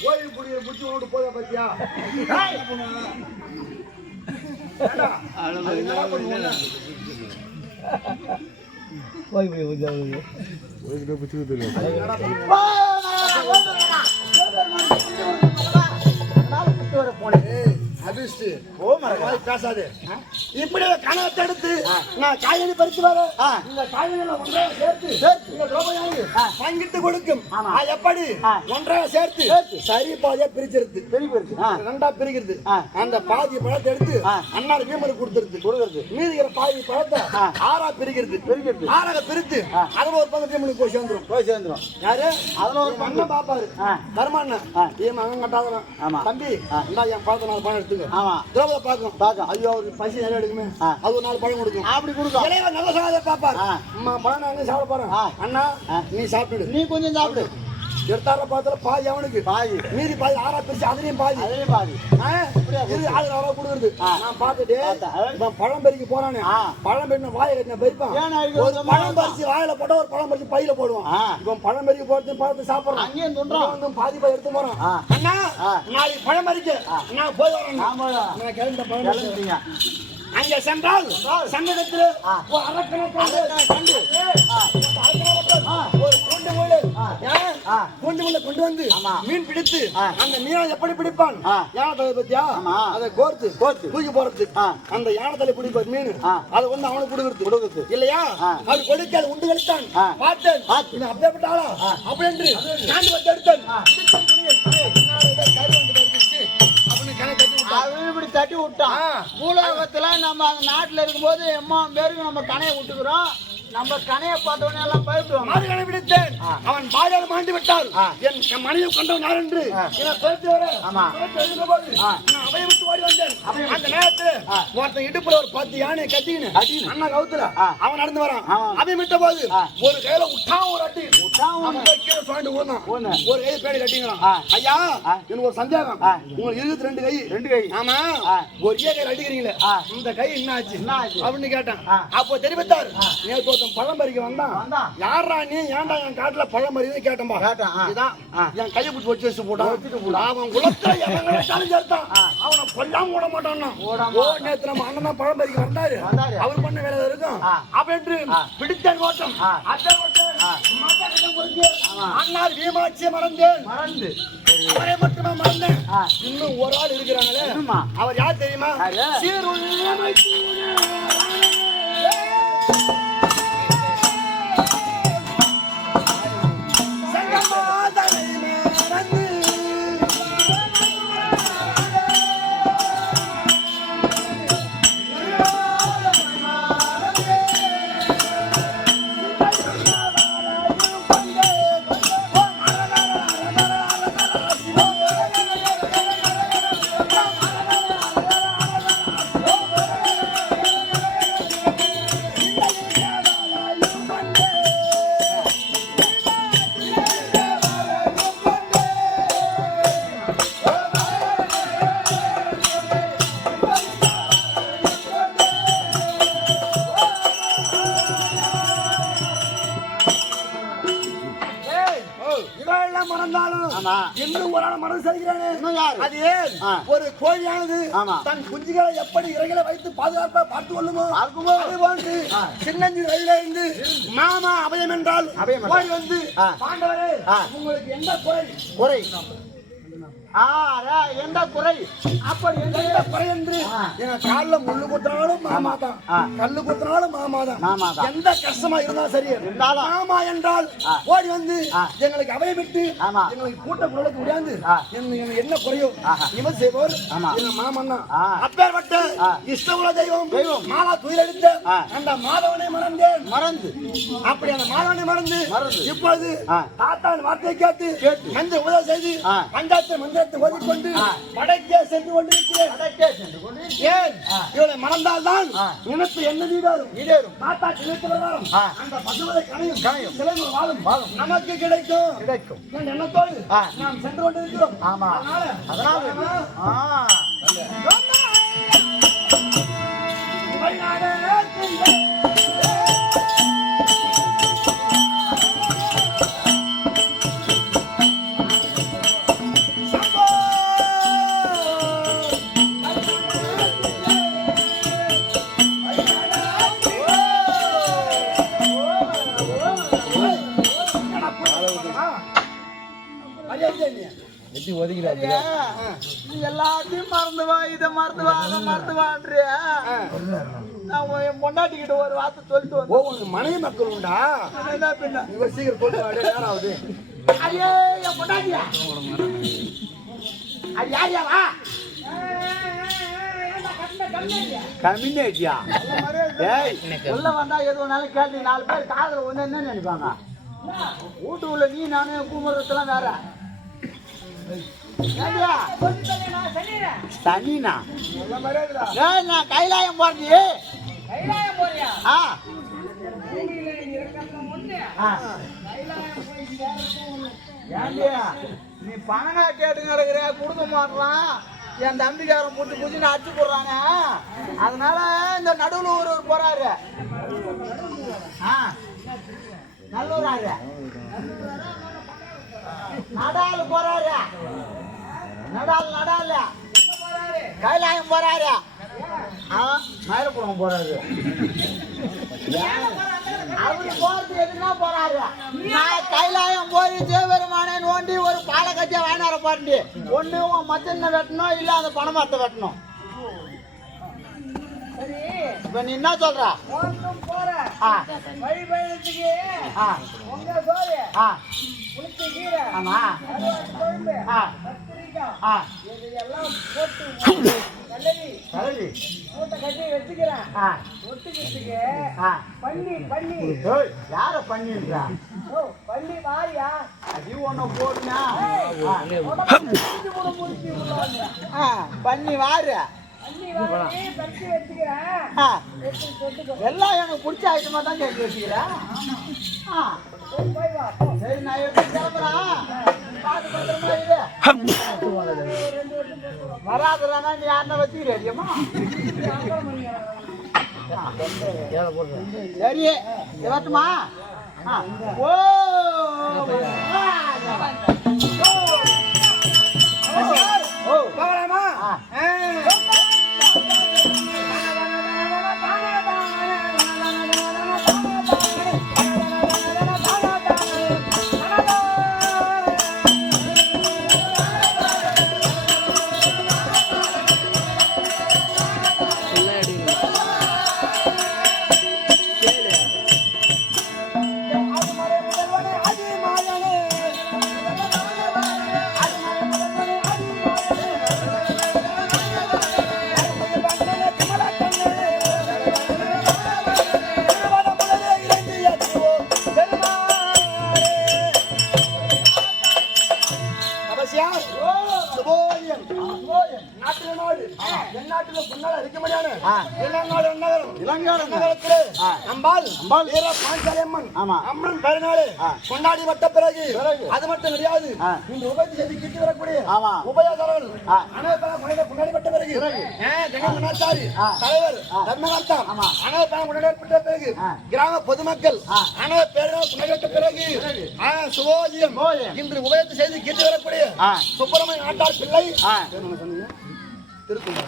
கோயில் குடியை முடிச்சு கொண்டு போதா பாத்தியா ওই বুঝা বুঝা ওই বুঝা বুঝা ஓ வாய் பேசாதே. இப்படி கணவை தடுத்து நான் காய்கறி பறித்து வர இந்த காய்கறிகளை ஒன்றாக சேர்த்து இந்த திரௌபதியானது பங்கிட்டு கொடுக்கும். எப்படி? ஒன்றாக சேர்த்து சரி பாதியா பிரிச்சிருது பெரிய பெருக்கு ஆ ரெண்டா பிரிக்கிறது. அந்த பாதி பழத்தை எடுத்து அண்ணாடு வீமனுக்கு கொடுத்துருது கொடுக்கறது. மீதிக்கிற பாதி பழத்தை ஆறா பிரிக்கிறது. பிரிக்கிறது. ஆறாக பிரித்து அதுல ஒரு பங்கு வீமனுக்கு போய் சேர்ந்துரும். போய் சேர்ந்துரும். யாரு? அதுல ஒரு அண்ணன் பாப்பாரு. ஆ. தர்மண்ணன் ஏன் அண்ணன் கட்டாதவன். ஆமா. தம்பி இந்தா என் பழத்தை நாலு பழம் எடுத்துங்க ஆமா. திரௌபதி பார்க்கும் பார்க்கும். ஐயோ பசி நிறைய எடுக்குமே. அது ஒரு நாலு பழம் கொடுக்கும். அப்படி கொடுக்கும். நல்ல சாதத்தை பாப்பாரு. அம்மா பழம் நான் எங்க சாப்பிட போறேன். ஆ. அண்ணா நீ சாப்பிடு. நீ கொஞ்சம் சாப்பிடு. எடுத்தார பாத்திர பாதி அவனுக்கு. பாதி. மீதி பாதி ஆறா பிரிச்சு அதுலயும் பாதி. அதுலயும் பாதி. இது ஆளு ரூபா கொடுக்குறது. நான் பார்த்துட்டு பார்த்தா. இவன் பழம் பறிக்க போறானே. பழம் பெண்ண வாயை கட்டின பறிப்பான் ஒரு? பழம் பறிச்சு வாயில போட்டா ஒரு பழம் பறிச்சு பையில போடுவான். இவன் பழம் பறிக்க போறது பார்த்து சாப்பிடுறான். அங்கேயும் வந்து பாதி பை எடுத்து போறான். அண்ணா. நாளைக்கு பழம் பறிக்க. நான் போய் வரேன் நான் கிளம்பிட்ட பழம் அங்க சென்றால் சங்கடத்தில் அரக்கணக்கான கண்டு கூண்டு? ஆ. கூண்டு கொண்டு வந்து. மீன் பிடித்து. அந்த மீனை எப்படி பிடிப்பான். யானை பத்தியா ஆமா. அதை கோர்த்து கோர்த்து. தூக்கி போறது. அந்த யானை தலை பிடிப்பார் மீன். அதை வந்து அவனுக்கு கொடுக்குறது கொடுக்குறது. இல்லையா. அது கொடுக்க அது உண்டு கழித்தான். பார்த்தேன் அப்படியேப்பட்ட ஆளா அப்படி என்று நான் வந்து எடுத்தேன் இப்படி தட்டி விட்டான். பூலோகத்துல நம்ம அந்த நாட்டுல இருக்கும்போது எம்மா பேருக்கு நம்ம கணையை விட்டுக்கிறோம் நம்ம கணையை பார்த்தோன்னே எல்லாம் பயப்படுவாங்க. மாறுகளை விடுத்தேன். அவன் பாதையால் மாண்டு விட்டால். என் மனைவி கொண்டவன் யார் என்று என்னை துரத்தி வர ஆமா. அவையை விட்டு அந்த நேரத்துல ஒருத்தன் இடுப்புல ஒரு பத்து கட்டிக்கின்னு கட்டிக்கின்னு. அண்ணா கவுத்துல. அவன் நடந்து வரான். அவன் விட்ட போது. ஒரு கையில விட்டான் ஒரு அட்டி கீழே சுவாண்டு. ஊர்ந்து. ஒரு கையில பேடி கட்டிங்கிறான். ஐயா. எனக்கு ஒரு சந்தேகம். உங்களுக்கு இருபத்தி ரெண்டு கை ரெண்டு கை ஆமா. ஒரே கையில் அடிக்கிறீங்களே. இந்த கை என்ன ஆச்சு என்ன ஆச்சு? அப்படின்னு கேட்டான். அப்போ தெரிவித்தார் நேற்று ஒருத்தன் பழம் பறிக்க வந்தான். யாரா நீ ஏன்டா என் காட்டுல பழம் பறிக்க கேட்டம்பா கேட்டான். இதான். என் கையை பிடிச்சி வச்சு வச்சு போட்டான். அவன் குலத்துல எவன் கிடைச்சாலும் சேர்த்தான் விட மாட்டான்னா? ஓடாம. ஓ நேத்து நம்ம அண்ணன் தான் பழம் பறிக்க வந்தாரு. அவர் பண்ண வேலை இருக்கும்? ஆ. அப்படின்னு பிடித்தேன் ஓட்டம். அதான் ஓட்டம். அண்ணார் வீமாட்சியை மறந்தேன் மறந்து. அவரை மட்டுமே மறந்தேன். இன்னும் ஒரு ஆள் இருக்கிறாங்களே? அவர் யார் தெரியுமா? யாரு? இன்னும் யாரு? அது ஏன். ஒரு கோழியானது. தன் குஞ்சுகளை எப்படி இறங்களை வைத்து பாதுகாப்பா பார்த்து கொள்ளுமோ பார்க்குமோ? அது போன்று சின்னஞ்சி வயதில இருந்து மாமா அபயம் என்றால். ஓடி வந்து. பாண்டவரே. உங்களுக்கு என்ன குறை குறை எந்த குறை அப்படி எந்த குறை என்று. எங்க கால்ல முள்ளு குத்தினாலும் மாமா தான். கல்லு குத்தினாலும் மாமா தான் மாமா தான். எந்த கஷ்டமா இருந்தாலும் சரி இருந்தாலும். மாமா என்றால். ஓடி வந்து. எங்களுக்கு அவையமிட்டு ஆமா. எங்களுக்கு கூட்ட குரலுக்கு முடியாது என்ன குறையோ. இவன் செய்வோர் ஆமா. எங்க மாமன் தான் ஆ. அப்பேற்பட்ட. இஷ்டமுள்ள தெய்வம் தெய்வம். மாலா துயிலெடுத்த. அந்த மாதவனை மறந்தேன் மறந்து அப்படி அந்த மாதவனை மறந்து மறந்து. இப்பொழுது. தாத்தான் வார்த்தையை கேட்டு கேட்டு. மஞ்சள் உதவி செய்து. பஞ்சாயத்து மந்திர வேதத்தை ஓதிக்கொண்டு வடக்கே சென்று கொண்டிருக்கிறேன். வடக்கே சென்று கொண்டு ஏன்? இவளை மணந்தால்தான் ஆ. நினைத்து என்ன வீடாரும் ஈடேறும் தாத்தா நினைத்து வராரும் ஆ. அந்த பசுவதை கணையும் கணையும். சிலைகள் வாழும். வாழும். நமக்கு கிடைக்கும். கிடைக்கும். எண்ணத்தோடு. நாம் சென்று கொண்டிருக்கிறோம். ஆமா. அதனால அதனால. ஆ. சரியா? நீ எல்லாத்தையும் மறந்து வா இதை மறந்து வா அதை மறந்து வான்றியா நான் என் பொண்டாட்டிக்கிட்ட ஒரு வார்த்தை சொல்லிட்டு ஓ உனக்கு மனைவி மக்கள் உண்டா? என்ன பின்ன. இவ சீக்கிரம் கொண்டு வாடி நேரம் ஆகுது. ஐயே என் பொண்டாட்டியா. அது யார் யாரா கம்மியாட்டியா ஏய் உள்ள வந்தா எது வேணாலும் கேட்டு நாலு பேர் காதல ஒண்ணு என்ன நினைப்பாங்க. வீட்டுக்குள்ள நீ நானே குமரத்தெல்லாம் வேற. ஏண்டியா? சனினா ஏய், நான் கைலாயம் போறது ஆ. ஆ. ஏண்டியா நீ பணங்கா கேட்டு கிடக்குற கொடுக்க மாட்டான் என் தம்பிக்காரன் புடிச்சு புடிச்சு அடிச்சு போடுறாங்க அதனால இந்த நடுவுல ஒருவர் போறாரு. ஆ. நல்லூராரு. நடால் போறாரு. நடால் நடால். கைலாயம் போறாரு. ஆ மயிலப்புறம் போறாரு. அவரு போறது எதுனா போறாரு. நான் கைலாயம் போய் தேவருமான நோண்டி ஒரு பாலை வாங்கினார பாருண்டி. ஒண்ணு உன் மச்சனை வெட்டணும் இல்லை அந்த பணமரத்தை வெட்டணும். இப்ப நீ என்ன சொல்ற? ஆ. வழி பயணத்துக்கு உங்க சோறு. புளிச்ச கீரை. ஆமா. குழம்பு. கத்திரிக்காய். ஆ. இது எல்லாம் போட்டு கல்லறி சரி மூட்டை கட்டி வச்சுக்கிறேன். ஒட்டுக்கிறதுக்கு பண்ணி பண்ணி. யார பண்ணின்றா? பண்ணி வாரியா? அது ஒண்ணு போடுனா பண்ணி வாரு. எல்லாம் எனக்கு பிடிச்ச ஐட்டமா தான் கேட்டு வச்சுக்கிறேன். சரி நான் எப்படி கிளம்புறேன்? பார்த்து பத்திரமா இரு வராதுறானா நீ யாருன்னா வச்சுக்கிறேன் சரி வரட்டுமா. ஓ! ஓ! போகலாமா? ஆ. அவசியம் சுபோதியம் நாட்டில நாடு என் நாட்டில. இளங்காடு நகரம் இளங்காடு நகரத்திலே. வீர பாஞ்சாலி அம்மன் ஆமா. அம்மன் பெருநாள். கொண்டாடி வட்ட பிறகு பிறகு. அது மட்டும் கிடையாது. இந்த உபதி செய்தி கிட்டி வரக்கூடிய ஆமா. உபயோகர்கள். அனைவரும் கொண்டாடி வட்ட பிறகு பிறகு. கணேசனாச்சாரி. தலைவர் ஆமா. அனைவரும் கொண்டாடப்பட்ட பிறகு ஆ. கிராம பொதுமக்கள் ஆ. அனைவர் பேரும் கொண்டாடப்பட்ட பிறகு பிறகு. சுபோதியம். இன்று உபயத்து செய்தி கிட்டி வரக்கூடிய. சுப்பிரமணிய நாட்டார் பிள்ளை? திருக்குமரன்.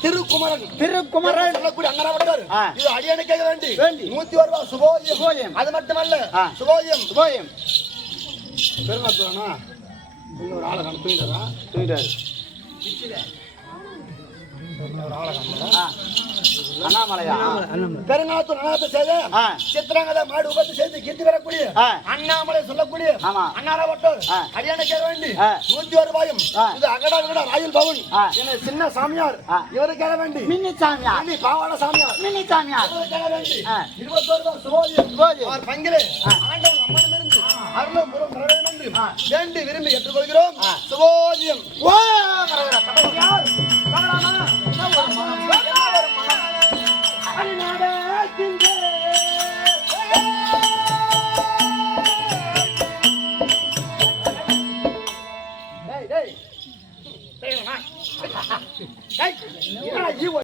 திருக்குமரன். திருக்குமரன் சொல்லக்கூடிய அண்ணாவட்டார் ஆ. இது அடியனுக்காக வேண்டி. வேண்டி. நூத்தி ஒரு ரூபாய் சுபோதியம் சுபோதியம். அது மட்டுமல்ல சுபோயம் பெருமாத்துறானா இங்க ஒரு ஆளை தூங்கிட்டாரா தூங்கிட்டாரு. அண்ணாமலையா பெருநாத்தூர் அனாத்த செய்த. சித்திரங்கதை மாடு உபத்து செய்து கீர்த்தி வரக்கூடிய. அண்ணாமலை சொல்லக்கூடிய ஆமா. அண்ணாவட்டார் ஆ. அடியனுக்காக வேண்டி ஆ. நூத்தி ஒரு ரூபாயும் ஆ. இது அகடா விகடா ராயல் பவன் ஆ. என சின்ன சாமியார் ஆ. இவருக்காக வேண்டி மின்னி சாமியார் அண்ணி பாவாட சாமியார் மின்னி சாமியார் இவருக்காக வேண்டி ஆ. இருபத்தோரு ரூபாய். அவர் பங்கிலே ஆண்டவன் புறம் பெற வேண்டும் என்று வேண்டி விரும்பி ஏற்றுக்கொள்கிறோம் சுபோதியம் ஓ